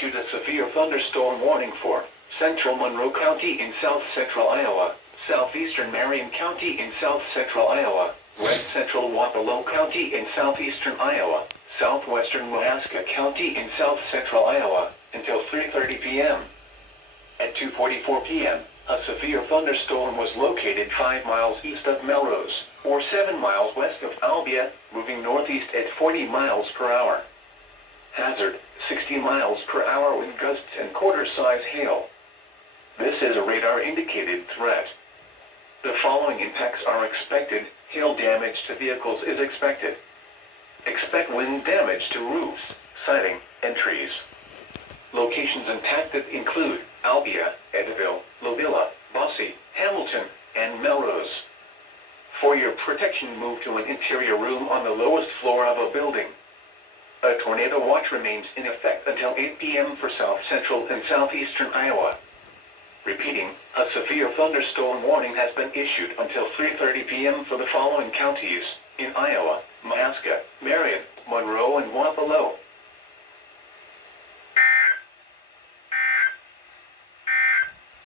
issued a severe thunderstorm warning for central Monroe County in south-central Iowa, southeastern Marion County in south-central Iowa, west central Wapello County in southeastern Iowa, southwestern Mahaska County in south-central Iowa, until 3:30 p.m. At 2:44 p.m., a severe thunderstorm was located 5 miles east of Melrose, or 7 miles west of Albia, moving northeast at 40 miles per hour. Hazard, 60 miles per hour with gusts and quarter-size hail. This is a radar-indicated threat. The following impacts are expected. Hail damage to vehicles is expected. Expect wind damage to roofs, siding, and trees. Locations impacted include Albia, Edaville, Lovilla, Bossy, Hamilton, and Melrose. For your protection, move to an interior room on the lowest floor of a building. A tornado watch remains in effect until 8 p.m. for south-central and southeastern Iowa. Repeating, a severe thunderstorm warning has been issued until 3:30 p.m. for the following counties in Iowa: Mahaska, Marion, Monroe, and Wapello.